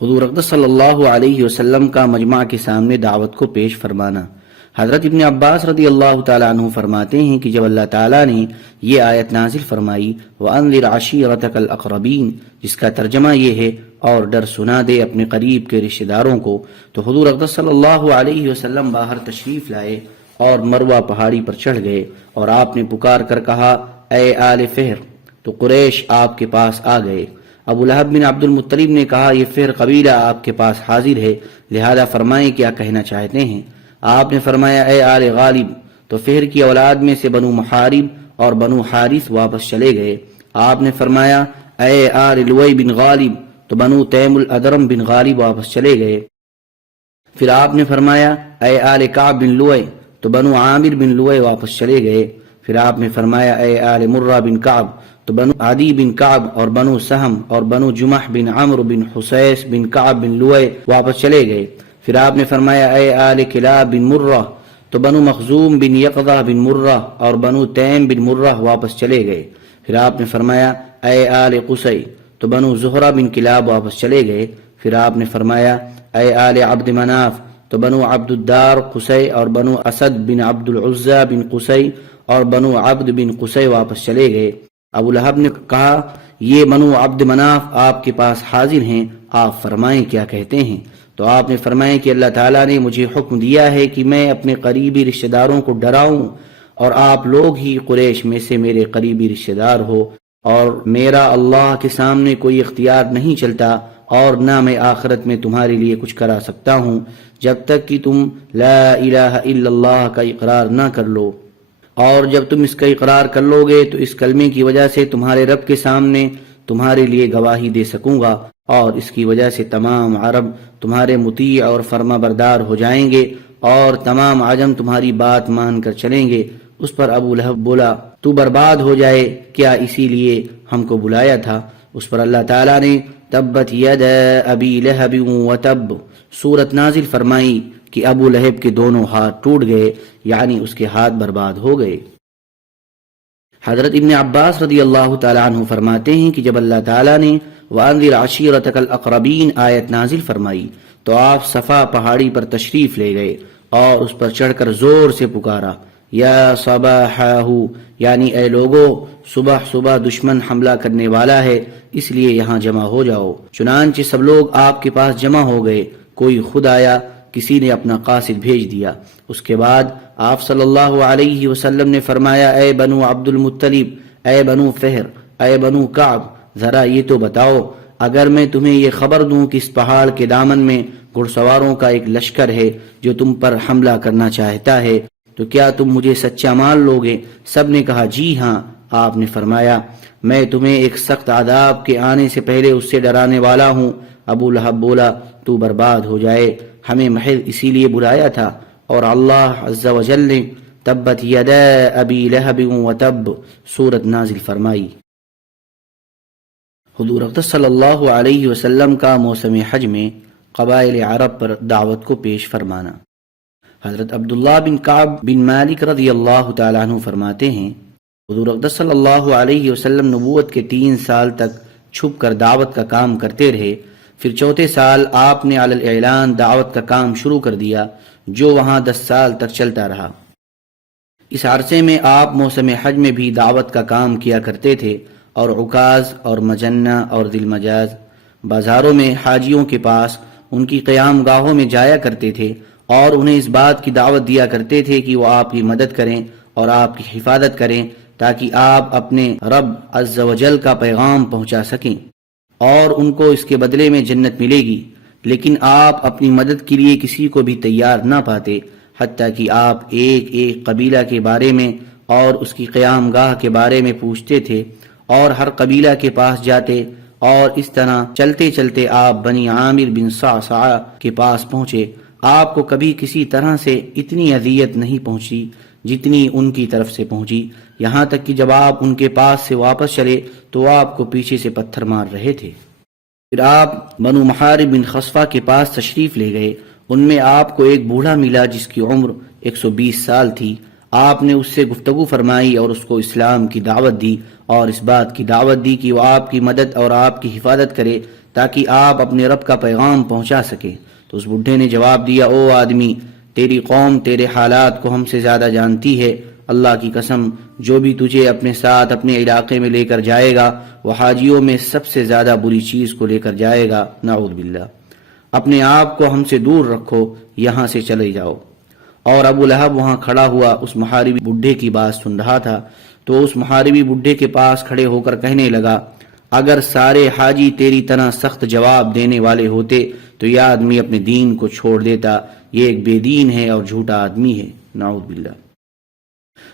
حضور اقدس صلی اللہ علیہ وسلم کا مجمع کے سامنے دعوت کو پیش فرمانا۔ حضرت ابن عباس رضی اللہ تعالیٰ عنہ فرماتے ہیں کہ جب اللہ تعالیٰ نے یہ آیت نازل فرمائی وَأَنذِرْ عَشِيرَتَكَ الْأَقْرَبِينَ، جس کا ترجمہ یہ ہے اور ڈر سنا دے اپنے قریب کے رشتہ داروں کو، تو حضور اقدس صلی اللہ علیہ وسلم باہر تشریف لائے اور مروہ پہاڑی پر چڑھ گئے، اور آپ نے پکار کر کہا اے آل فہر، تو قریش آپ کے پاس آ گئے۔ ابو لہب بن عبد المطلب نے کہا یہ فہر قبیلہ آپ کے پاس حاضر ہے، لہذا فرمائیں کیا کہنا چاہتے ہیں۔ آپ نے فرمایا اے آل غالب، تو فہر کی اولاد میں سے بنو محارب اور بنو حارث واپس چلے گئے۔ آپ نے فرمایا اے آل لوئی بن غالب، تو بنو تیم الادرم بن غالب واپس چلے گئے۔ پھر آپ نے فرمایا اے آل کعب بن لوئی، تو بنو عامر بن لوئی واپس چلے گئے۔ پھر آپ نے فرمایا اے آل مرہ بن کعب، تو بنو عدی بن کعب اور بنو سہم اور بنو جمح بن عمرو بن حسیس بن کعب بن لوئی واپس چلے گئے۔ پھر آپ نے فرمایا اے آل کلاب بن مرہ، تو بنو مخزوم بن یقظہ بن مرہ اور بنو تیم بن مرہ واپس چلے گئے۔ پھر آپ نے فرمایا اے آل قصی، تو بنو زہرہ بن کلاب واپس چلے گئے۔ پھر آپ نے فرمایا اے آل عبد مناف، تو بنو عبد الدار قصی اور بنو اسد بن عبد العزہ بن قصی اور بنو عبد بن قصی واپس چلے گئے۔ ابو لہب نے کہا یہ بنو عبد مناف آپ کے پاس حاضر ہیں، آپ فرمائیں کیا کہتے ہیں۔ تو آپ نے فرمایا کہ اللہ تعالیٰ نے مجھے حکم دیا ہے کہ میں اپنے قریبی رشتہ داروں کو ڈراؤں، اور آپ لوگ ہی قریش میں سے میرے قریبی رشتہ دار ہو، اور میرا اللہ کے سامنے کوئی اختیار نہیں چلتا، اور نہ میں آخرت میں تمہارے لیے کچھ کرا سکتا ہوں جب تک کہ تم لا الہ الا اللہ کا اقرار نہ کر لو، اور جب تم اس کا اقرار کر لو گے تو اس کلمے کی وجہ سے تمہارے رب کے سامنے تمہارے لیے گواہی دے سکوں گا، اور اس کی وجہ سے تمام عرب تمہارے مطیع اور فرما بردار ہو جائیں گے، اور تمام عجم تمہاری بات مان کر چلیں گے۔ اس پر ابو لہب بولا تو برباد ہو جائے، کیا اسی لیے ہم کو بلایا تھا؟ اس پر اللہ تعالیٰ نے تبت ید ابی لہب وتب سورت نازل فرمائی کہ ابو لہب کے دونوں ہاتھ ٹوٹ گئے، یعنی اس کے ہاتھ برباد ہو گئے۔ حضرت ابن عباس رضی اللہ تعالیٰ عنہ فرماتے ہیں کہ جب اللہ تعالیٰ نے وَأَنذِرْ عَشِيرَتَكَ الْأَقْرَبِينَ آیت نازل فرمائی تو آپ صفا پہاڑی پر تشریف لے گئے اور اس پر چڑھ کر زور سے پکارا یا صباحہ، یعنی اے لوگو صبح صبح دشمن حملہ کرنے والا ہے، اس لیے یہاں جمع ہو جاؤ۔ چنانچہ سب لوگ آپ کے پاس جمع ہو گئے، کوئی خود آیا، کسی نے اپنا قاصد بھیج دیا۔ اس کے بعد آپ صلی اللہ علیہ وسلم نے فرمایا اے بنو عبد المطلب، اے بنو فہر، اے بنو کعب، ذرا یہ تو بتاؤ اگر میں تمہیں یہ خبر دوں کہ اس پہاڑ کے دامن میں گھڑ سواروں کا ایک لشکر ہے جو تم پر حملہ کرنا چاہتا ہے، تو کیا تم مجھے سچا مان لوگے؟ سب نے کہا جی ہاں۔ آپ نے فرمایا میں تمہیں ایک سخت عذاب کے آنے سے پہلے اس سے ڈرانے والا ہوں۔ ابو لہب بولا تو برباد ہو جائے، ہمیں محض اسی لیے بلایا تھا، اور اللہ عز و جل نے تبت یدا ابی لہب وتب سورت نازل فرمائی۔ حضور اقدس صلی اللہ علیہ وسلم کا موسم حج میں قبائل عرب پر دعوت کو پیش فرمانا۔ حضرت عبداللہ بن کعب بن مالک رضی اللہ تعالیٰ عنہ فرماتے ہیں حضور اقدس صلی اللہ علیہ وسلم نبوت کے 3 سال تک چھپ کر دعوت کا کام کرتے رہے، پھر چوتھے سال آپ نے علی الاعلان دعوت کا کام شروع کر دیا جو وہاں 10 سال تک چلتا رہا۔ اس عرصے میں آپ موسم حج میں بھی دعوت کا کام کیا کرتے تھے، اور عکاظ اور مجنہ اور ذی المجاز بازاروں میں حاجیوں کے پاس ان کی قیام گاہوں میں جایا کرتے تھے، اور انہیں اس بات کی دعوت دیا کرتے تھے کہ وہ آپ کی مدد کریں اور آپ کی حفاظت کریں تاکہ آپ اپنے رب عز و جل کا پیغام پہنچا سکیں، اور ان کو اس کے بدلے میں جنت ملے گی۔ لیکن آپ اپنی مدد کے لیے کسی کو بھی تیار نہ پاتے، حتیٰ کہ آپ ایک ایک قبیلہ کے بارے میں اور اس کی قیام گاہ کے بارے میں پوچھتے تھے، اور ہر قبیلہ کے پاس جاتے، اور اس طرح چلتے چلتے آپ بنی عامر بن صعصع کے پاس پہنچے۔ آپ کو کبھی کسی طرح سے اتنی اذیت نہیں پہنچی جتنی ان کی طرف سے پہنچی، یہاں تک کہ جب آپ ان کے پاس سے واپس چلے تو آپ کو پیچھے سے پتھر مار رہے تھے۔ پھر آپ بنو محارب بن خصفہ کے پاس تشریف لے گئے۔ ان میں آپ کو ایک بوڑھا ملا جس کی عمر 120 سال تھی۔ آپ نے اس سے گفتگو فرمائی اور اس کو اسلام کی دعوت دی، اور اس بات کی دعوت دی کہ وہ آپ کی مدد اور آپ کی حفاظت کرے تاکہ آپ اپنے رب کا پیغام پہنچا سکیں۔ تو اس بڈھے نے جواب دیا، او آدمی، تیری قوم تیرے حالات کو ہم سے زیادہ جانتی ہے۔ اللہ کی قسم، جو بھی تجھے اپنے ساتھ اپنے علاقے میں لے کر جائے گا وہ حاجیوں میں سب سے زیادہ بری چیز کو لے کر جائے گا، نعوذ باللہ۔ اپنے آپ کو ہم سے دور رکھو، یہاں سے چلے جاؤ۔ اور ابو لہب وہاں کھڑا ہوا اس محاربی بڈھے کی بات سن رہا تھا، تو اس محاربی بڈھے کے پاس کھڑے ہو کر کہنے لگا، اگر سارے حاجی تیری طرح سخت جواب دینے والے ہوتے تو یہ آدمی اپنے دین کو چھوڑ دیتا، یہ ایک بے دین ہے اور جھوٹا آدمی ہے، نعوذ باللہ۔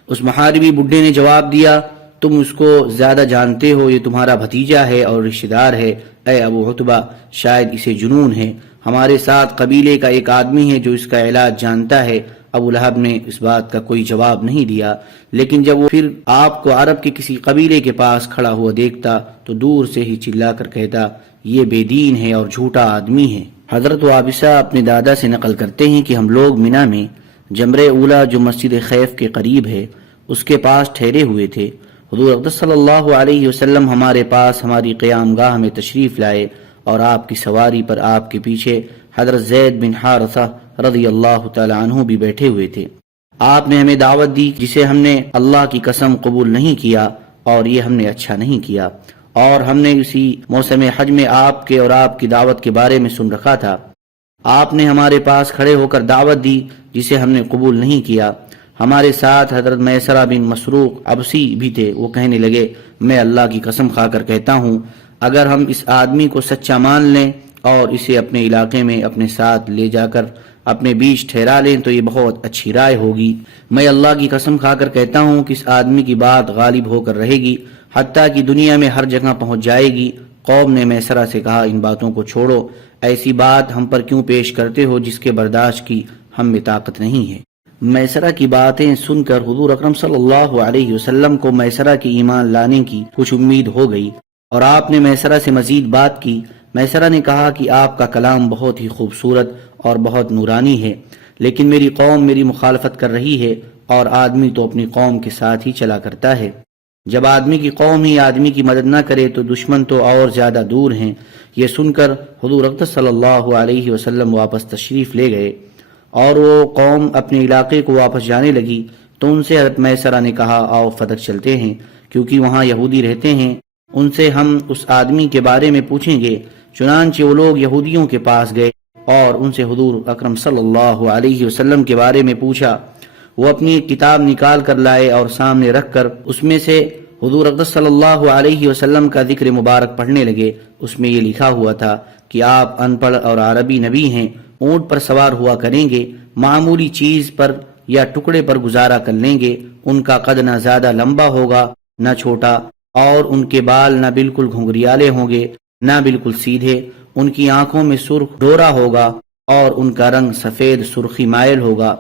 اس محاربی بڈھے نے جواب دیا، تم اس کو زیادہ جانتے ہو، یہ تمہارا بھتیجا ہے اور رشتہ دار ہے، اے ابو عتبہ، شاید اسے جنون ہے، ہمارے ساتھ قبیلے کا ایک آدمی ہے جو اس کا علاج جانتا ہے۔ ابو لہب نے اس بات کا کوئی جواب نہیں دیا، لیکن جب وہ پھر آپ کو عرب کے کسی قبیلے کے پاس کھڑا ہوا دیکھتا تو دور سے ہی چلا کر کہتا، یہ بے دین ہے اور جھوٹا آدمی ہے۔ حضرت عابسہ اپنے دادا سے نقل کرتے ہیں کہ ہم لوگ منی میں جمرہ اولا جو مسجد خیف کے قریب ہے اس کے پاس ٹھہرے ہوئے تھے۔ حضور اقدس صلی اللہ علیہ وسلم ہمارے پاس ہماری قیام گاہ میں تشریف لائے اور آپ کی سواری پر آپ کے پیچھے حضرت زید بن حارثہ رضی اللہ تعالی عنہ بھی بیٹھے ہوئے تھے۔ آپ نے ہمیں دعوت دی جسے ہم نے اللہ کی قسم قبول نہیں کیا، اور یہ ہم نے اچھا نہیں کیا، اور ہم نے اسی موسم حج میں آپ کے اور آپ کی دعوت کے بارے میں سن رکھا تھا۔ آپ نے ہمارے پاس کھڑے ہو کر دعوت دی جسے ہم نے قبول نہیں کیا۔ ہمارے ساتھ حضرت میسرہ بن مسروق ابسی بھی تھے، وہ کہنے لگے، میں اللہ کی قسم کھا کر کہتا ہوں اگر ہم اس آدمی کو سچا مان لیں اور اسے اپنے علاقے میں اپنے ساتھ لے جا کر اپنے بیچ ٹھہرا لیں تو یہ بہت اچھی رائے ہوگی۔ میں اللہ کی قسم کھا کر کہتا ہوں کہ اس آدمی کی بات غالب ہو کر رہے گی، حتیٰ کہ دنیا میں ہر جگہ پہنچ جائے گی۔ قوم نے میسرہ سے کہا، ان باتوں کو چھوڑو، ایسی بات ہم پر کیوں پیش کرتے ہو جس کے برداشت کی ہم میں طاقت نہیں ہے۔ میسرہ کی باتیں سن کر حضور اکرم صلی اللہ علیہ وسلم کو میسرہ کی ایمان لانے کی کچھ امید ہو گئی، اور آپ نے میسرہ سے مزید بات کی۔ میسرہ نے کہا کہ آپ کا کلام بہت ہی خوبصورت اور بہت نورانی ہے، لیکن میری قوم میری مخالفت کر رہی ہے، اور آدمی تو اپنی قوم کے ساتھ ہی چلا کرتا ہے۔ جب آدمی کی قوم ہی آدمی کی مدد نہ کرے تو دشمن تو اور زیادہ دور ہیں۔ یہ سن کر حضور اقدس صلی اللہ علیہ وسلم واپس تشریف لے گئے، اور وہ قوم اپنے علاقے کو واپس جانے لگی تو ان سے حضرت میسرہ نے کہا، آؤ فتح چلتے ہیں، کیونکہ وہاں یہودی رہتے ہیں، ان سے ہم اس آدمی کے بارے میں پوچھیں گے۔ چنانچہ وہ لوگ یہودیوں کے پاس گئے اور ان سے حضور اکرم صلی اللہ علیہ وسلم کے بارے میں پوچھا۔ وہ اپنی ایک کتاب نکال کر لائے اور سامنے رکھ کر اس میں سے حضور اقدس صلی اللہ علیہ وسلم کا ذکر مبارک پڑھنے لگے۔ اس میں یہ لکھا ہوا تھا کہ آپ ان پڑھ اور عربی نبی ہیں، اونٹ پر سوار ہوا کریں گے، معمولی چیز پر یا ٹکڑے پر گزارا کر لیں گے، ان کا قد نہ زیادہ لمبا ہوگا نہ چھوٹا، اور ان کے بال نہ بالکل گھنگریالے ہوں گے نہ بالکل سیدھے، ان کی آنکھوں میں سرخ ڈورا ہوگا اور ان کا رنگ سفید سرخی مائل ہوگا۔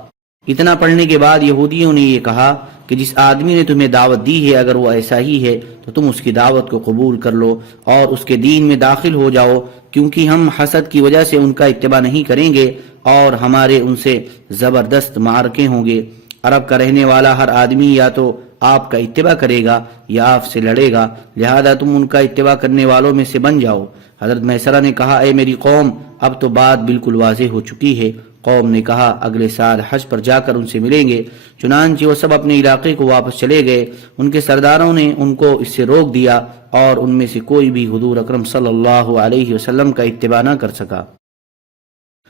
اتنا پڑھنے کے بعد یہودیوں نے یہ کہا کہ جس آدمی نے تمہیں دعوت دی ہے اگر وہ ایسا ہی ہے تو تم اس کی دعوت کو قبول کر لو اور اس کے دین میں داخل ہو جاؤ، کیونکہ ہم حسد کی وجہ سے ان کا اتباع نہیں کریں گے اور ہمارے ان سے زبردست معرکے ہوں گے۔ عرب کا رہنے والا ہر آدمی یا تو آپ کا اتباع کرے گا یا آپ سے لڑے گا، لہذا تم ان کا اتباع کرنے والوں میں سے بن جاؤ۔ حضرت میسرہ نے کہا، اے میری قوم، اب تو بات بالکل واضح ہو چکی ہے۔ قوم نے کہا، اگلے سال حج پر جا کر ان سے ملیں گے۔ چنانچہ وہ سب اپنے علاقے کو واپس چلے گئے۔ ان کے سرداروں نے ان کو اس سے روک دیا اور ان میں سے کوئی بھی حضور اکرم صلی اللہ علیہ وسلم کا اتباع نہ کر سکا۔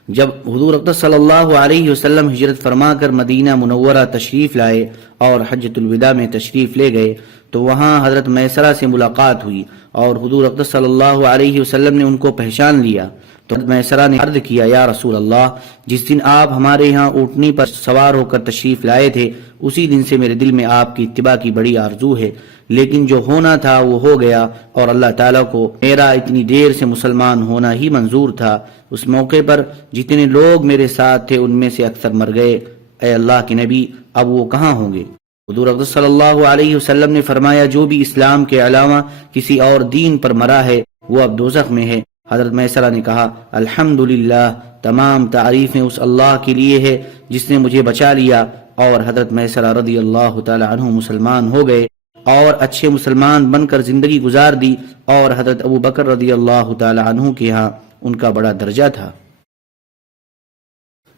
جب حضور اقدس صلی اللہ علیہ وسلم ہجرت فرما کر مدینہ منورہ تشریف لائے اور حجۃ الوداع میں تشریف لے گئے تو وہاں حضرت میسرہ سے ملاقات ہوئی اور حضور اقدس صلی اللہ علیہ وسلم نے ان کو پہچان لیا تو حضرت میسرہ نے عرض کیا، یا رسول اللہ، جس دن آپ ہمارے یہاں اونٹنی پر سوار ہو کر تشریف لائے تھے اسی دن سے میرے دل میں آپ کی اتباع کی بڑی آرزو ہے، لیکن جو ہونا تھا وہ ہو گیا اور اللہ تعالیٰ کو میرا اتنی دیر سے مسلمان ہونا ہی منظور تھا۔ اس موقع پر جتنے لوگ میرے ساتھ تھے ان میں سے اکثر مر گئے۔ اے اللہ کے نبی، اب وہ کہاں ہوں گے؟ حضور اقدس صلی اللہ علیہ وسلم نے فرمایا، جو بھی اسلام کے علاوہ کسی اور دین پر مرا ہے وہ اب دوزخ میں ہے۔ حضرت میسرہ نے کہا، الحمدللہ، تمام تعریفیں اس اللہ کے لیے ہے جس نے مجھے بچا لیا، اور حضرت میسرہ رضی اللہ تعالی عنہ مسلمان ہو گئے اور اچھے مسلمان بن کر زندگی گزار دی، اور حضرت ابو بکر رضی اللہ تعالی عنہ کے ہاں ان کا بڑا درجہ تھا۔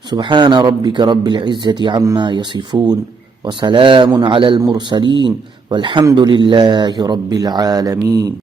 سبحان ربک رب العزت عما یصفون وسلام علی المرسلین والحمد للہ رب العالمین۔